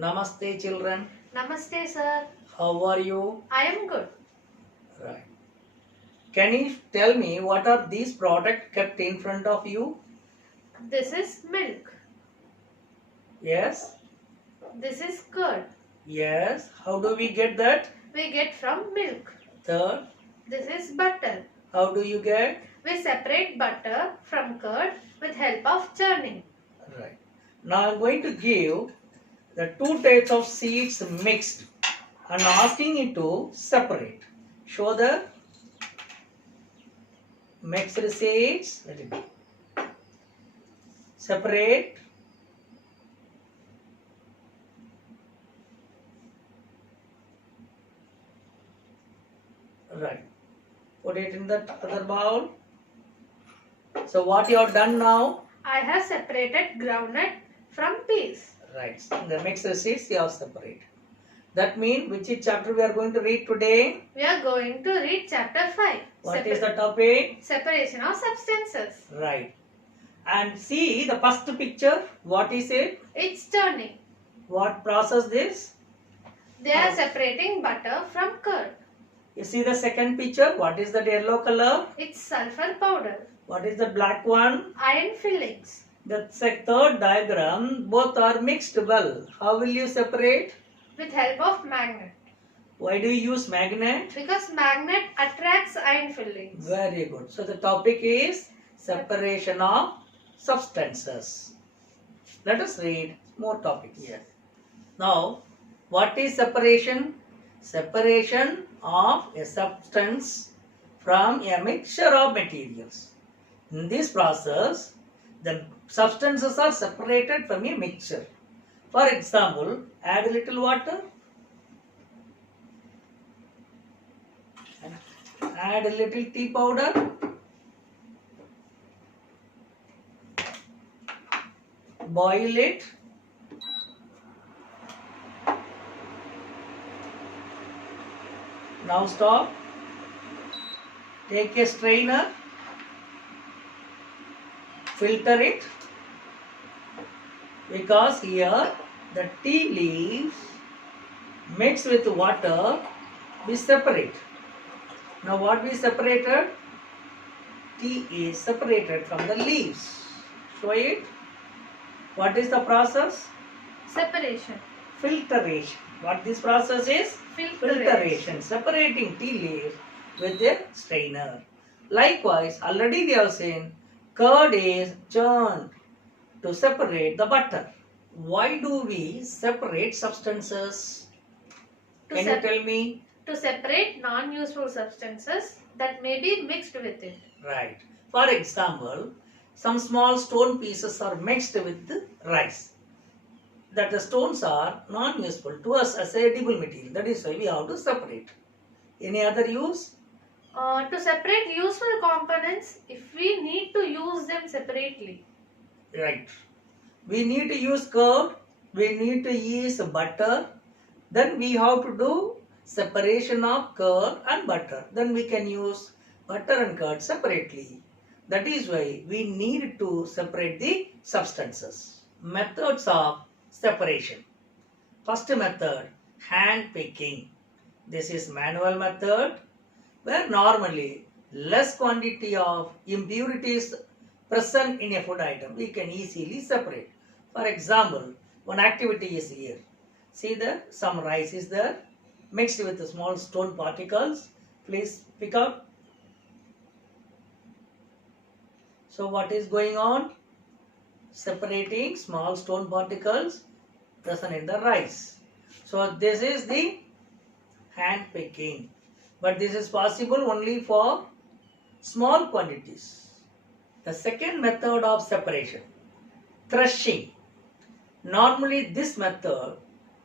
Namaste, children. Namaste, sir. How are you? I am good. Right. Can you tell me what are these products kept in front of you? This is milk. Yes. This is curd. Yes. How do we get that? We get from milk. Third. This is butter. How do you get? We separate butter from curd with help of churning. Right. Now I'm going to give the two types of seeds mixed and asking you to separate. Show the mixed seeds. Let it be. Separate. Right. Put it in the other bowl. So what you have done now? I have separated groundnut from peas. Right. The mixed seeds you have separated. That means which chapter we are going to read today? We are going to read chapter 5. What is the topic? Separation of substances. Right. And see the first picture. What is it? It's churning. What process this? They are separating butter from curd. You see the second picture. What is that yellow color? It's sulfur powder. What is the black one? Iron fillings. The third diagram. Both are mixed well. How will you separate? With help of magnet. Why do you use magnet? Because magnet attracts iron fillings. Very good. So the topic is separation of substances. Let us read more topic here. Now, what is separation? Separation of a substance from a mixture of materials. In this process, the substances are separated from a mixture. For example, add a little water. Add a little tea powder. Boil it. Now stop. Take a strainer. Filter it. Because here the tea leaves mixed with water we separate. Now what we separated? Tea is separated from the leaves. Show it. What is the process? Separation. Filtration. What this process is? Filtration. Separating tea leaves with a strainer. Likewise, already we have seen curd is churned to separate the butter. Why do we separate substances? Can you tell me? To separate non-useful substances that may be mixed with it. Right. For example, some small stone pieces are mixed with the rice. That the stones are non-useful to us as a edible material. That is why we have to separate. Any other use? To separate useful components if we need to use them separately. Right. We need to use curd. We need to use butter. Then we have to do separation of curd and butter. Then we can use butter and curd separately. That is why we need to separate the substances. Methods of separation. First method, hand picking. This is manual method where normally less quantity of impurities present in a food item we can easily separate. For example, one activity is here. See there, some rice is there mixed with the small stone particles. Please pick up. So what is going on? Separating small stone particles present in the rice. So this is the hand picking. But this is possible only for small quantities. The second method of separation, threshing. Normally this method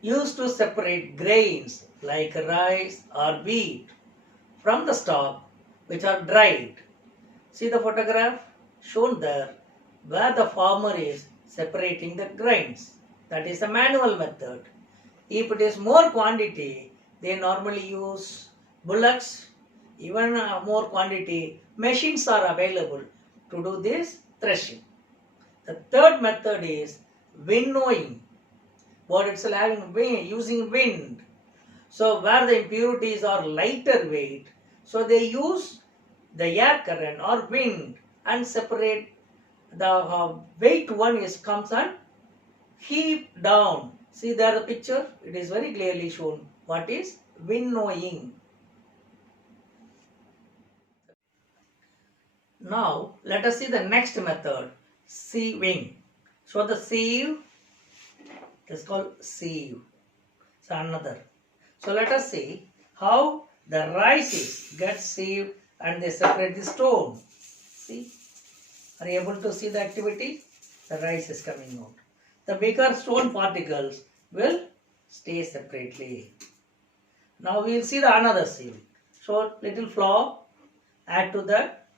used to separate grains like rice or wheat from the stalk which are dried. See the photograph shown there where the farmer is separating the grains. That is a manual method. If it is more quantity, they normally use bullocks. Even more quantity, machines are available to do this threshing. The third method is winnowing. Board itself having wind, using wind. So where the impurities are lighter weight, so they use the air current or wind and separate the weight one is comes and heap down. See there the picture, it is very clearly shown what is winnowing. Now let us see the next method, sieving. So the sieve is called sieve. So another. So let us see how the rice is gets sieved and they separate the stone. See, are you able to see the activity? The rice is coming out. The bigger stone particles will stay separately. Now we will see the another sieve. So little flour, add to that.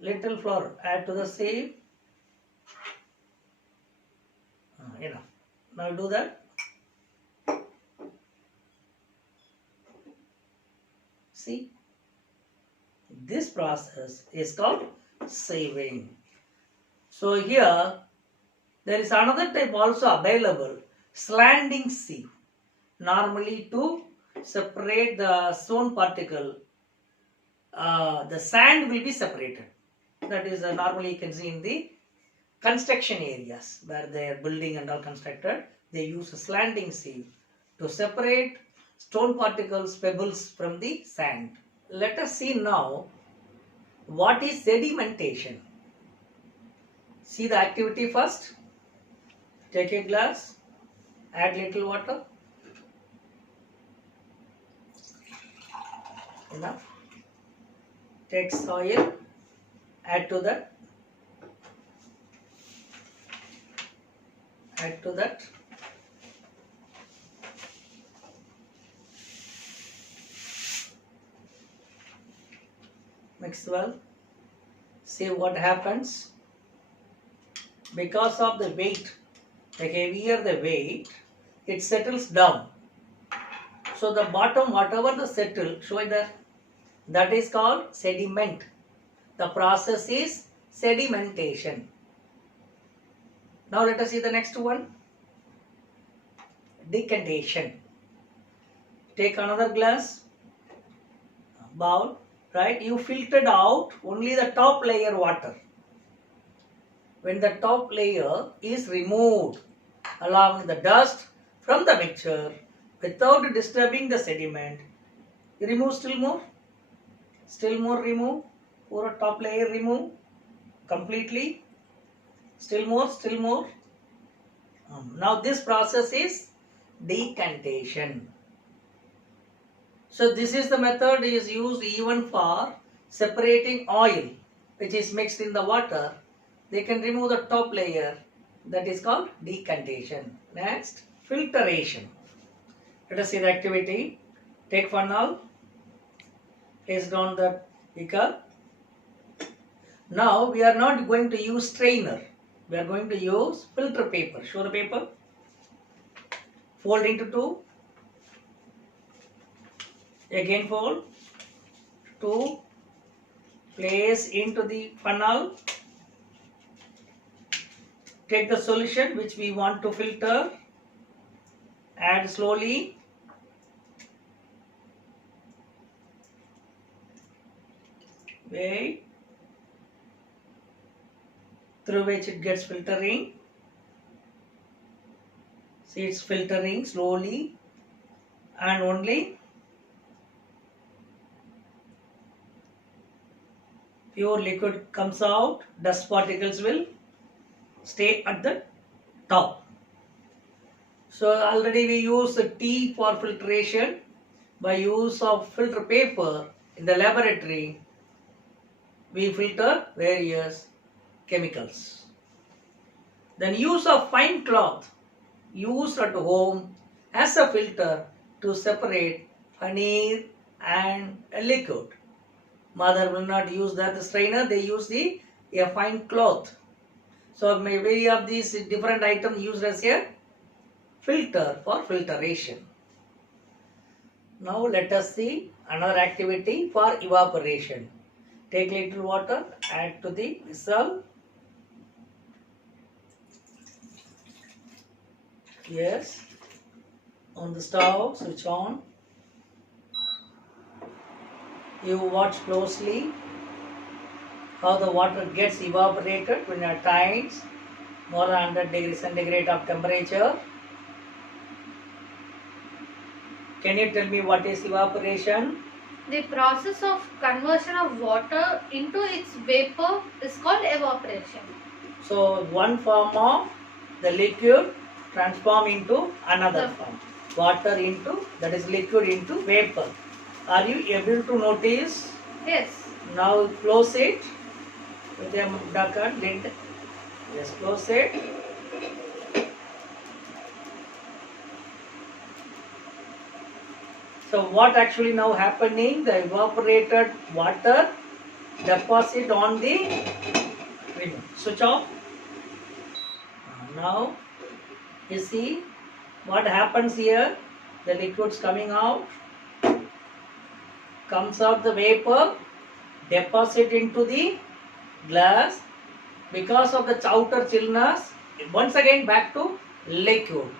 Little flour, add to the sieve. Enough. Now do that. See, this process is called sieving. So here there is another type also available, slanting sieve. Normally to separate the stone particle, the sand will be separated. That is normally you can see in the construction areas where they are building and all constructed. They use a slanting sieve to separate stone particles, pebbles from the sand. Let us see now what is sedimentation. See the activity first. Take a glass, add little water. Enough. Take soil, add to that. Add to that. Mix well. See what happens. Because of the weight, the heavier the weight, it settles down. So the bottom, whatever the settle, show there, that is called sediment. The process is sedimentation. Now let us see the next one. Decantation. Take another glass, bowl, right? You filtered out only the top layer water. When the top layer is removed along with the dust from the mixture without disturbing the sediment, you remove still more remove, or a top layer remove completely, still more. Now this process is decantation. So this is the method is used even for separating oil which is mixed in the water. They can remove the top layer, that is called decantation. Next, filtration. Let us see the activity. Take funnel, place down the beaker. Now we are not going to use strainer. We are going to use filter paper. Show the paper. Fold into two. Again fold. Two. Place into the funnel. Take the solution which we want to filter. Add slowly. Wait. Through which it gets filtering. See, it's filtering slowly and only pure liquid comes out. Dust particles will stay at the top. So already we use the tea for filtration by use of filter paper in the laboratory. We filter various chemicals. Then use of fine cloth used at home as a filter to separate paneer and a liquid. Mother will not use that strainer, they use a fine cloth. So many of these different items used as a filter for filtration. Now let us see another activity for evaporation. Take little water, add to the vessel. Yes. On the stove, switch on. You watch closely how the water gets evaporated when it attains more than 100 degrees centigrade of temperature. Can you tell me what is evaporation? The process of conversion of water into its vapor is called evaporation. So one form of the liquid transform into another The- form. Water into, that is liquid into vapor. Are you able to notice? Yes. Now close it with a darker lid. Just close it. So what actually now happening? The evaporated water deposit on the remote. Switch off. Now you see what happens here. The liquid's coming out. Comes out the vapor. Deposit into the glass. Because of the outer chillness, once again back to liquid.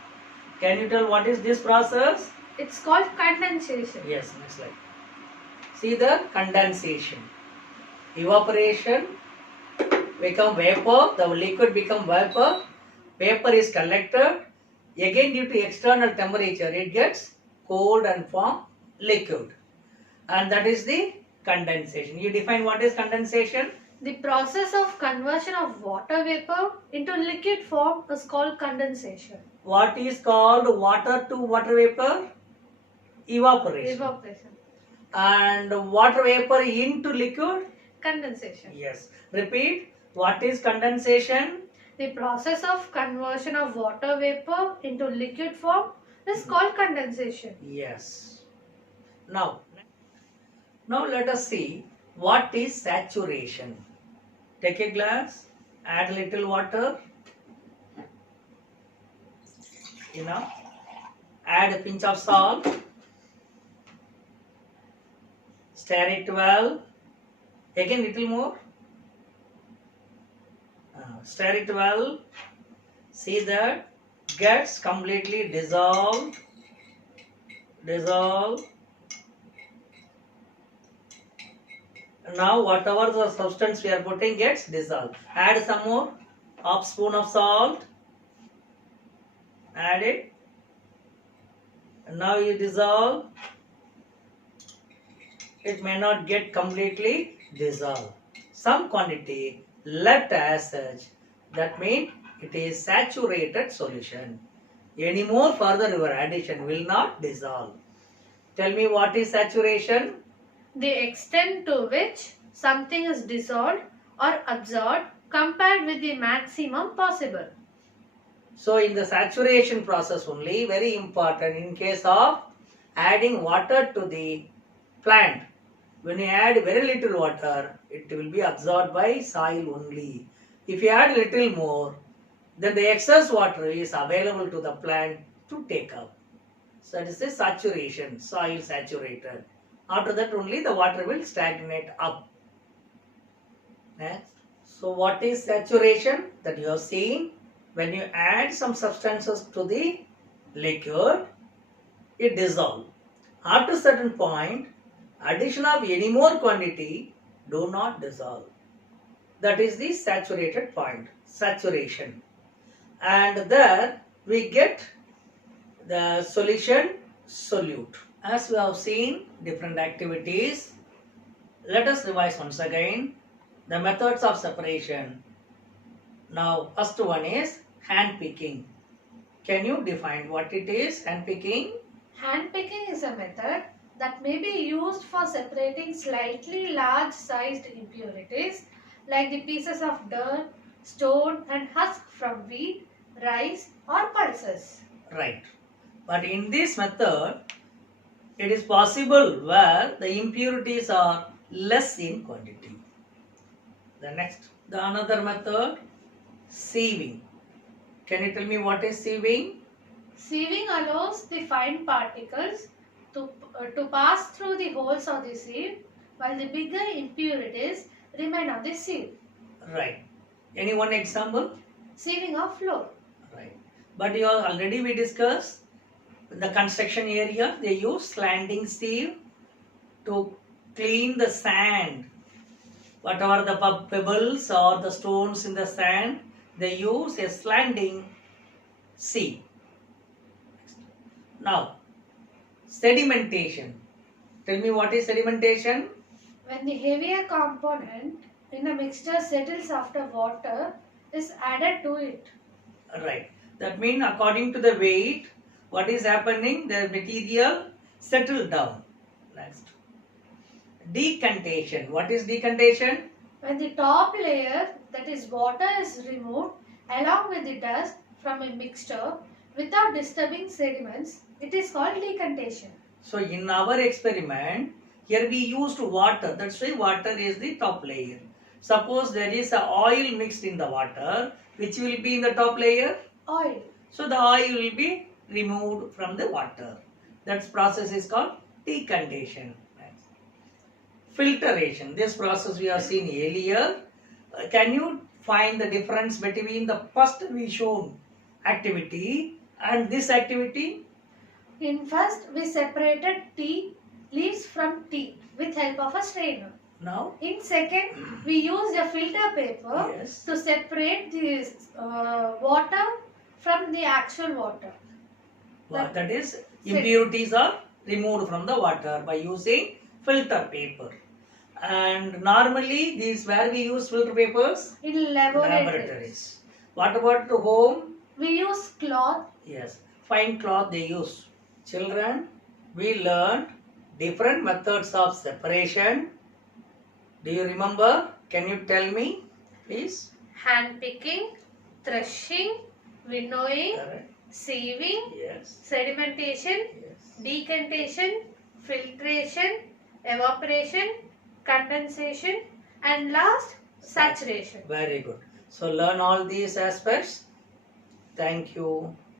Can you tell what is this process? It's called condensation. Yes, next slide. See the condensation. Evaporation become vapor, the liquid become vapor. Vapor is collected. Again due to external temperature, it gets cold and form liquid. And that is the condensation. You define what is condensation? The process of conversion of water vapor into liquid form is called condensation. What is called water to water vapor? Evaporation. Evaporation. And water vapor into liquid? Condensation. Yes. Repeat. What is condensation? The process of conversion of water vapor into liquid form is called condensation. Yes. Now let us see what is saturation. Take a glass, add little water. Enough. Add a pinch of salt. Stir it well. Again little more. Stir it well. See that gets completely dissolved. Now whatever the substance we are putting gets dissolved. Add some more. Half spoon of salt. Add it. And now you dissolve. It may not get completely dissolved. Some quantity left as such. That means it is saturated solution. Any more further your addition will not dissolve. Tell me what is saturation? The extent to which something is dissolved or absorbed compared with the maximum possible. So in the saturation process only, very important in case of adding water to the plant. When you add very little water, it will be absorbed by soil only. If you add little more, then the excess water is available to the plant to take up. So that is the saturation, soil saturated. After that only the water will stagnate up. Next. So what is saturation? That you have seen. When you add some substances to the liquid, it dissolves. After a certain point, addition of any more quantity do not dissolve. That is the saturated point, saturation. And there we get the solution solute. As we have seen different activities, let us revise once again the methods of separation. Now first one is hand picking. Can you define what it is, hand picking? Hand picking is a method that may be used for separating slightly large sized impurities like the pieces of dirt, stone and husk from wheat, rice or pulses. Right. But in this method, it is possible where the impurities are less in quantity. The another method, sieving. Can you tell me what is sieving? Sieving allows the fine particles to pass through the holes of the sieve while the bigger impurities remain on the sieve. Right. Any one example? Sieving of flour. Right. But already we discussed in the construction area they use slanting sieve to clean the sand. Whatever the pebbles or the stones in the sand, they use a slanting sieve. Now, sedimentation. Tell me what is sedimentation? When the heavier component in a mixture settles after water is added to it. Right. That means according to the weight, what is happening? The material settle down. Next. Decantation. What is decantation? When the top layer, that is water, is removed along with the dust from a mixture without disturbing sediments, it is called decantation. So in our experiment, here we used water. That's why water is the top layer. Suppose there is a oil mixed in the water, which will be in the top layer. Oil. So the oil will be removed from the water. That process is called decantation. Filtration. This process we have seen earlier. Can you find the difference between the first we shown activity and this activity? In first, we separated tea leaves from tea with help of a strainer. Now? In second, we used a filter paper Yes. to separate the water from the actual water. That is, impurities are removed from the water by using filter paper. And normally, these where we use filter papers? In laboratories. What about the home? We use cloth. Yes, fine cloth they use. Children, we learned different methods of separation. Do you remember? Can you tell me, please? Hand picking, threshing, winnowing, Correct. sieving, Yes. sedimentation, Yes. decantation, filtration, evaporation, condensation, and last, saturation. Very good. So learn all these aspects. Thank you.